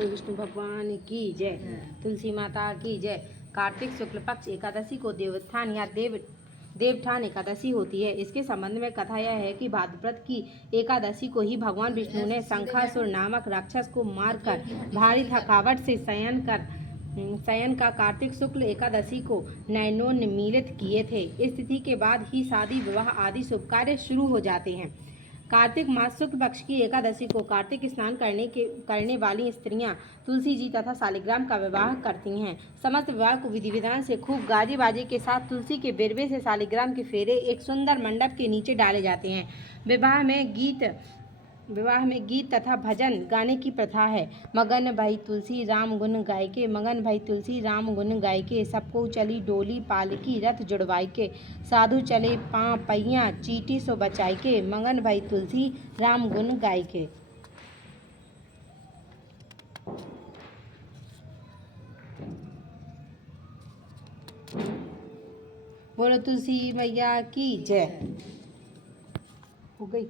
बोलो विष्णु भगवान की जय। तुलसी माता की जय। कार्तिक शुक्ल पक्ष एकादशी को देवोत्थान या देवठान एकादशी होती है। इसके संबंध में कथा यह है कि भाद्रपद की एकादशी को ही भगवान विष्णु ने शंखासुर नामक राक्षस को मारकर भारी थकावट से शयन का कार्तिक शुक्ल एकादशी को नयनोन्मीलित किए थे। इस तिथि के बाद ही शादी विवाह आदि शुभ कार्य शुरू हो जाते हैं। कार्तिक मास शुक्ल पक्ष की एकादशी को कार्तिक स्नान करने वाली स्त्रियां तुलसी जी तथा शालिग्राम का विवाह करती हैं। समस्त विवाह को विधि विधान से खूब गाजे बाजे के साथ तुलसी के बिरवे से शालिग्राम के फेरे एक सुंदर मंडप के नीचे डाले जाते हैं। विवाह में गीत तथा भजन गाने की प्रथा है। मगन भई तुलसी राम गुण गाय के, मगन भई तुलसी राम गुण गाय के, सबको चली डोली पालकी रथ जुड़वाई के, साधु चले पाँव पहिया चीटी सो बचाई के, मगन भई तुलसी राम गुण गाय के। बोलो तुलसी मैया की जय। हो गई।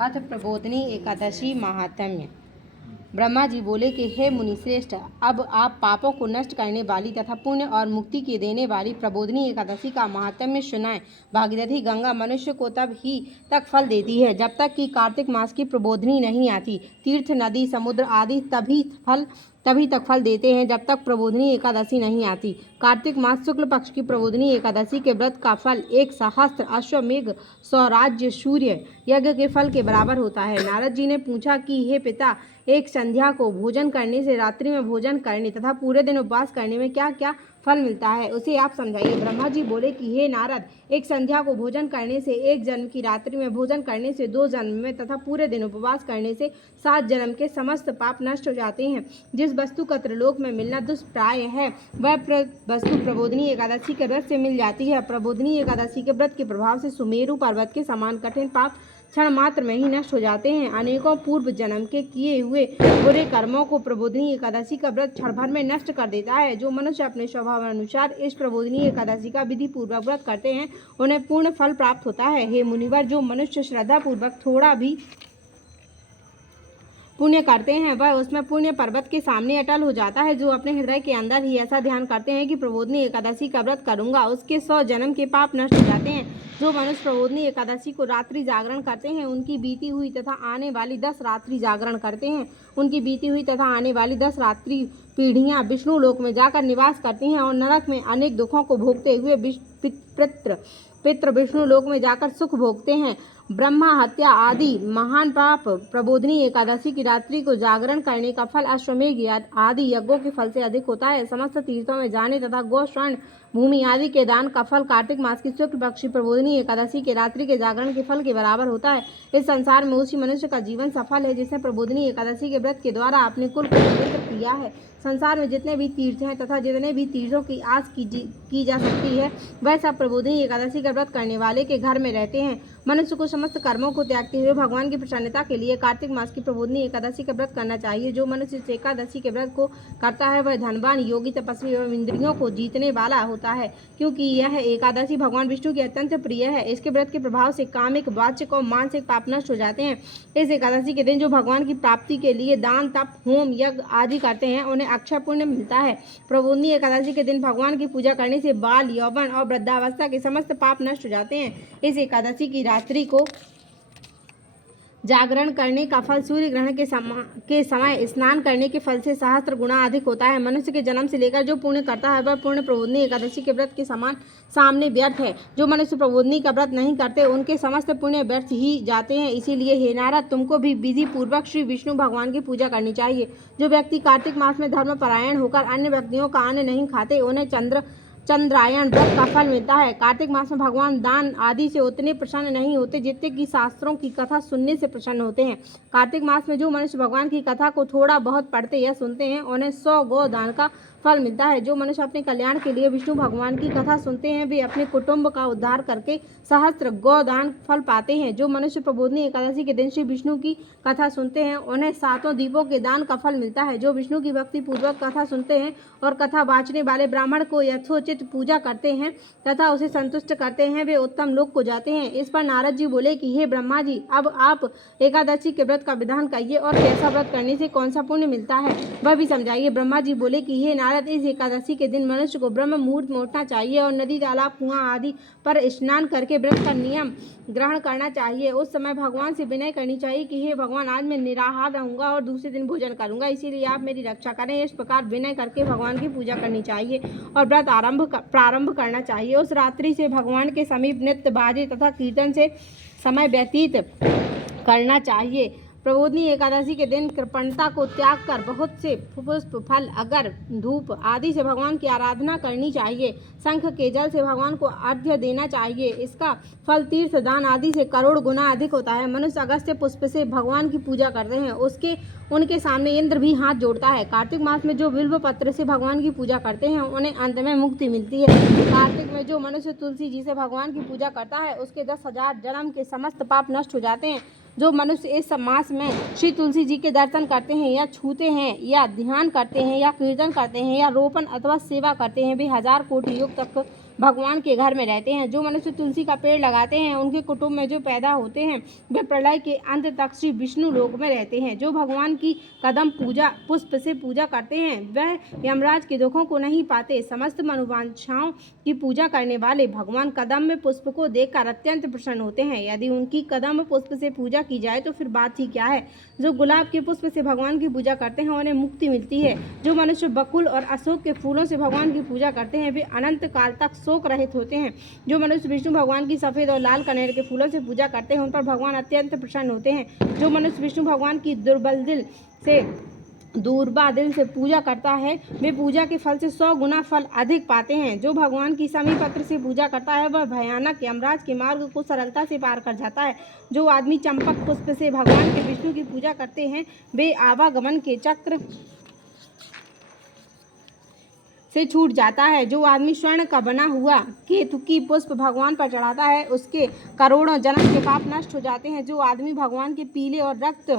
अथ प्रबोधिनी एकादशी महात्म्य। ब्रह्मा जी बोले कि हे मुनिश्रेष्ठ, अब आप पापों को नष्ट करने वाली तथा पुण्य और मुक्ति के देने वाली प्रबोधिनी एकादशी का महात्म्य सुनाएं। भागीरथी गंगा मनुष्य को तब ही तक फल देती है जब तक कि कार्तिक मास की प्रबोधिनी नहीं आती। तीर्थ नदी समुद्र आदि तभी तक फल देते हैं जब तक प्रबोधिनी एकादशी नहीं आती। कार्तिक मास शुक्ल पक्ष की प्रबोधिनी एकादशी के व्रत का फल 1 सहस्त्र अश्वमेघ 100 राज्य सूर्य यज्ञ के फल के बराबर होता है। नारद जी ने पूछा कि हे पिता, एक संध्या को भोजन करने से रात्रि में भोजन करने तथा पूरे दिन उपवास करने में क्या क्या फल मिलता है, उसे आप समझाइए। ब्रह्मा जी बोले कि हे नारद, एक संध्या को भोजन करने से 1 जन्म की रात्रि में भोजन करने से 2 जन्म में तथा पूरे दिन उपवास करने से 7 जन्म के समस्त पाप नष्ट हो जाते हैं। जिस वस्तु का त्रिलोक में मिलना दुष्प्राय है वह वस्तु प्रबोधिनी एकादशी के व्रत से मिल जाती है। प्रबोधिनी एकादशी के व्रत के प्रभाव से सुमेरु पर्वत के समान कठिन पाप क्षण मात्र में ही नष्ट हो जाते हैं। अनेकों पूर्व जन्म के किए हुए बुरे कर्मों को प्रबोधिनी एकादशी का व्रत क्षण भर में नष्ट कर देता है। जो मनुष्य अपने स्वभाव अनुसार इस प्रबोधिनी एकादशी का विधि पूर्वक व्रत करते हैं उन्हें पूर्ण फल प्राप्त होता है। हे मुनिवर, जो मनुष्य श्रद्धा पूर्वक थोड़ा भी पुण्य करते हैं वह उसमें पुण्य पर्वत के सामने अटल हो जाता है। जो अपने हृदय के अंदर ही ऐसा ध्यान करते हैं कि प्रबोधिनी एकादशी का व्रत करूंगा, उसके 100 जन्म के पाप नष्ट हो जाते हैं। जो मनुष्य प्रबोधिनी एकादशी को रात्रि जागरण करते हैं उनकी बीती हुई तथा आने वाली 10 रात्रि जागरण करते हैं उनकी बीती हुई तथा आने वाली 10 रात्रि पीढ़ियां विष्णु लोक में जाकर निवास करती हैं और नरक में अनेक दुखों को भोगते हुए पितृ विष्णु लोक में जाकर सुख भोगते हैं। ब्रह्मा हत्या आदि महान पाप प्रबोधिनी एकादशी की रात्रि को जागरण करने का फल अश्वमेघ आदि यज्ञों के फल से अधिक होता है। समस्त तीर्थों में जाने तथा गौ स्वर्ण भूमि आदि के दान का फल कार्तिक मास की शुक्ल पक्ष की प्रबोधिनी एकादशी के रात्रि के जागरण के फल के बराबर होता है। इस संसार में उसी मनुष्य का जीवन सफल है जिसने प्रबोधिनी एकादशी के व्रत के द्वारा अपने कुल को पवित्र किया है। संसार में जितने भी तीर्थ हैं तथा जितने भी तीर्थों की आस की जा सकती है वह सब प्रबोधिनी एकादशी का व्रत करने वाले के घर में रहते हैं। मनुष्य को समस्त कर्मों को त्यागते हुए भगवान की प्रसन्नता के लिए कार्तिक मास की प्रबोधिनी एकादशी का व्रत करना चाहिए। जो मनुष्य इस एकादशी के व्रत को करता है वह धनवान, योगी, तपस्वी एवं इंद्रियों को जीतने वाला होता है, क्योंकि यह एकादशी भगवान विष्णु की अत्यंत प्रिय है। इसके व्रत के प्रभाव से कामिक, वाचिक और मानसिक पाप नष्ट हो जाते हैं। इस एकादशी के दिन जो भगवान की प्राप्ति के लिए दान, तप, होम, यज्ञ आदि करते हैं उन्हें अक्षय पुण्य मिलता है। प्रबोधिनी एकादशी के दिन भगवान की पूजा करने से बाल, यौवन और वृद्धावस्था के समस्त पाप नष्ट हो जाते हैं। इस एकादशी की रात्रि को जागरण करने का फल सूर्य ग्रहण के समय स्नान करने के फल से सहस्त्र गुना अधिक होता है। मनुष्य के जन्म से लेकर जो पुण्य करता है वह पुण्य प्रबोधिनी एकादशी के व्रत के समान सामने व्यर्थ है। जो मनुष्य प्रबोधिनी का व्रत नहीं करते उनके समस्त पुण्य व्यर्थ ही जाते हैं। इसीलिए हे नारद, तुमको भी विधि पूर्वक श्री विष्णु भगवान की पूजा करनी चाहिए। जो व्यक्ति कार्तिक मास में धर्म परायण होकर अन्य व्यक्तियों का अन्न नहीं खाते उन्हें चंद्रायण व्रत का फल मिलता है। कार्तिक मास में भगवान दान आदि से उतने प्रसन्न नहीं होते जितने कि शास्त्रों की कथा सुनने से प्रसन्न होते हैं। कार्तिक मास में जो मनुष्य भगवान की कथा को थोड़ा बहुत पढ़ते या सुनते हैं उन्हें 100 गौ दान का फल मिलता है। जो मनुष्य अपने कल्याण के लिए विष्णु भगवान की कथा सुनते हैं वे अपने कुटुंब का उद्धार करके सहस्त्र गौ दान फल पाते हैं। जो मनुष्य प्रबोधिनी एकादशी के दिन श्री विष्णु की कथा सुनते हैं उन्हें 7 दीपों के दान का फल मिलता है। जो विष्णु की भक्ति पूर्वक कथा सुनते हैं और कथा वाचने वाले ब्राह्मण को यथोचित यथोचित पूजा करते हैं तथा उसे संतुष्ट करते हैं वे उत्तम लोक को जाते हैं। इस पर नारद जी बोले कि हे ब्रह्मा जी, अब आप एकादशी के व्रत का विधान कहिए और कैसा व्रत करने से कौन सा पुण्य मिलता है वह भी समझाइए। ब्रह्मा जी बोले कि हे नारद, इस एकादशी के दिन मनुष्य को ब्रह्म मुहूर्त में उठना चाहिए और नदी, तालाब, कुआं आदि पर स्नान करके व्रत का नियम ग्रहण करना चाहिए। उस समय भगवान से विनय करनी चाहिए कि हे भगवान, आज मैं निराहार रहूंगा और दूसरे दिन भोजन करूंगा, इसीलिए आप मेरी रक्षा करें। इस प्रकार विनय करके भगवान की पूजा करनी चाहिए और व्रत प्रारंभ करना चाहिए। उस रात्रि से भगवान के समीप नृत्य, बाजे तथा कीर्तन से समय व्यतीत करना चाहिए। प्रबोधनी एकादशी के दिन कृपणता को त्याग कर बहुत से पुष्प, फल, अगर, धूप आदि से भगवान की आराधना करनी चाहिए। शंख के जल से भगवान को अर्घ्य देना चाहिए। इसका फल तीर्थ दान आदि से करोड़ गुना अधिक होता है। मनुष्य अगस्त्य पुष्प से भगवान की पूजा करते हैं, उनके सामने इंद्र भी हाथ जोड़ता है। कार्तिक मास में जो बिल्व पत्र से भगवान की पूजा करते हैं उन्हें अंत में मुक्ति मिलती है। कार्तिक में जो मनुष्य तुलसी जी से भगवान की पूजा करता है उसके 10,000 जन्म के समस्त पाप नष्ट हो जाते हैं। जो मनुष्य इस मास में श्री तुलसी जी के दर्शन करते हैं या छूते हैं या ध्यान करते हैं या कीर्तन करते हैं या रोपण अथवा सेवा करते हैं वे 1000 कोटि युग तक भगवान के घर में रहते हैं। जो मनुष्य तुलसी का पेड़ लगाते हैं उनके कुटुंब में जो पैदा होते हैं वे प्रलय के अंत तक श्री विष्णु लोक में रहते हैं। जो भगवान की कदम पूजा पुष्प से पूजा करते हैं वह यमराज के दुखों को नहीं पाते। समस्त मनोवांछाओं की पूजा करने वाले भगवान कदम में पुष्प को देखकर अत्यंत प्रसन्न होते हैं। यदि उनकी कदम पुष्प से पूजा की जाए तो फिर बात ही क्या है। जो गुलाब के पुष्प से भगवान की पूजा करते हैं उन्हें मुक्ति मिलती है। जो मनुष्य बकुल और अशोक के फूलों से भगवान की पूजा करते हैं वे अनंत काल तक शोक रहित होते हैं। जो मनुष्य विष्णु भगवान की सफेद और लाल कनेर के फूलों से पूजा करते हैं उन पर भगवान अत्यंत प्रसन्न होते हैं। जो मनुष्य विष्णु भगवान की दूरबा दिल से पूजा करता है वे पूजा के फल से 100 गुना फल अधिक पाते हैं। जो भगवान की समी पत्र से पूजा करता है वह भयानक यमराज के मार्ग को सरलता से पार कर जाता है। जो आदमी चंपक पुष्प से भगवान के विष्णु की पूजा करते हैं वे आवागमन के चक्र से छूट जाता है। जो आदमी स्वर्ण का बना हुआ केतकी पुष्प भगवान पर चढ़ाता है उसके करोड़ों जन्म के पाप नष्ट हो जाते हैं। जो आदमी भगवान के पीले और रक्त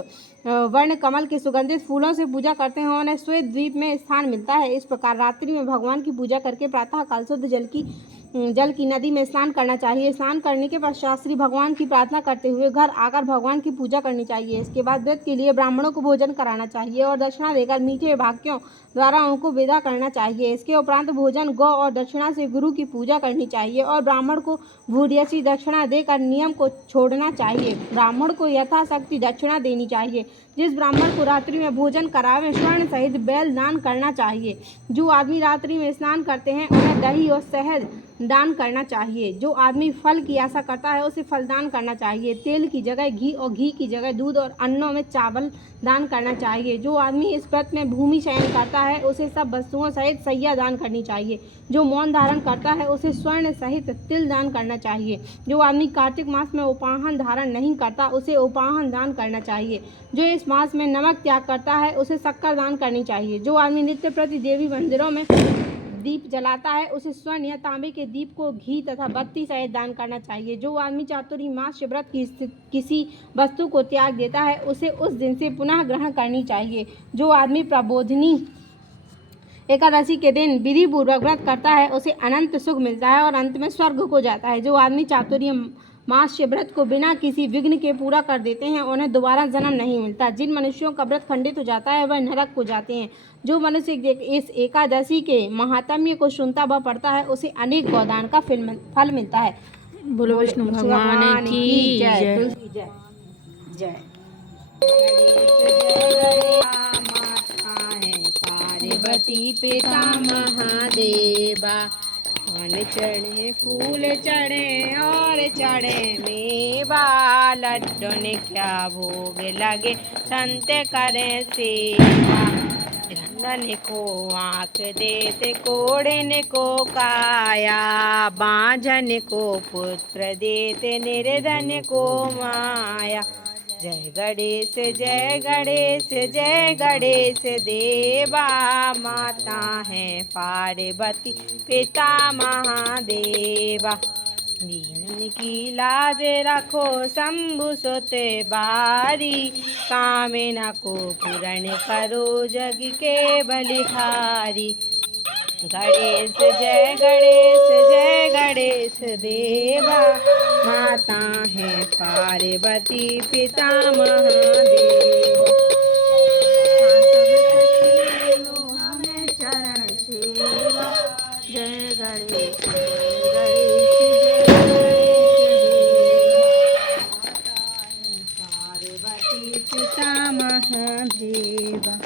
वर्ण कमल के सुगंधित फूलों से पूजा करते हैं उन्हें श्वेत द्वीप में स्थान मिलता है। इस प्रकार रात्रि में भगवान की पूजा करके प्रातः काल शुद्ध जल की नदी में स्नान करना चाहिए। स्नान करने के पश्चात श्री भगवान की प्रार्थना करते हुए घर आकर भगवान की पूजा करनी चाहिए। इसके बाद व्रत के लिए ब्राह्मणों को भोजन कराना चाहिए और दक्षिणा देकर मीठे वाक्यों द्वारा उनको विदा करना चाहिए। इसके उपरांत भोजन, गौ और दक्षिणा से गुरु की पूजा करनी चाहिए और ब्राह्मण को भूर्यसी दक्षिणा देकर नियम को छोड़ना चाहिए। ब्राह्मण को यथाशक्ति दक्षिणा देनी चाहिए। जिस ब्राह्मण को रात्रि में भोजन करावे स्वर्ण सहित बैल दान करना चाहिए। जो आदमी रात्रि में स्नान करते हैं उन्हें दही और शहद दान करना चाहिए। जो आदमी फल की आशा करता है उसे फल दान करना चाहिए। तेल की जगह घी और घी की जगह दूध और अन्नों में चावल दान करना चाहिए। जो आदमी इस व्रत में भूमि शयन करता है उसे सब वस्तुओं सहित सैया दान करनी चाहिए। जो मौन धारण करता है उसे स्वर्ण सहित तिल दान करना चाहिए। जो आदमी कार्तिक मास में उपाहन धारण नहीं करता उसे उपाहन दान करना चाहिए। जो इस मास में नमक त्याग करता है उसे शक्कर दान करनी चाहिए। जो आदमी नित्य प्रति देवी मंदिरों में दीप जलाता है उसे स्वर्ण या तांबे के दीप को घी तथा बत्ती सहित दान करना चाहिए। जो आदमी चातुर्मास्य व्रत की किसी वस्तु को त्याग देता है उसे उस दिन से पुनः ग्रहण करनी चाहिए। जो आदमी प्रबोधिनी एकादशी के दिन विधि पूर्वक व्रत करता है उसे अनंत सुख मिलता है और अंत में स्वर्ग को जाता है। जो आदमी चातुर्मास्य व्रत को बिना किसी विघ्न के पूरा कर देते हैं उन्हें दोबारा जन्म नहीं मिलता। जिन मनुष्यों का व्रत खंडित हो जाता है वह नरक को जाते हैं। जो मनुष्य इस एकादशी के महात्म्य को सुनता व पढ़ता है उसे अनेक गोदान का फल मिलता है। बोलो विष्णु भगवान की जय। जय। पार्वती पिता महादेवा, वन चढ़े फूल चढ़े और चढ़े मेवा, लड्डू ने क्या भोग लगे संत करे सेवा। रंगन को आँख देते कोढ़न को काया, बांझन को पुत्र देते निर्धन को माया। जय गणेश जय गणेश जय गणेश देवा, माता है पार्वती पिता महादेवा। दीन की लाज रखो शंभु सुत बारी, कामना को पूर्ण करो जग के बलिहारी। गणेश जय गणेश देवा। माता है पार्वती पिता महादेव। हमें चरण सेवा। जय गणेश पार्वती पिता महादेवा।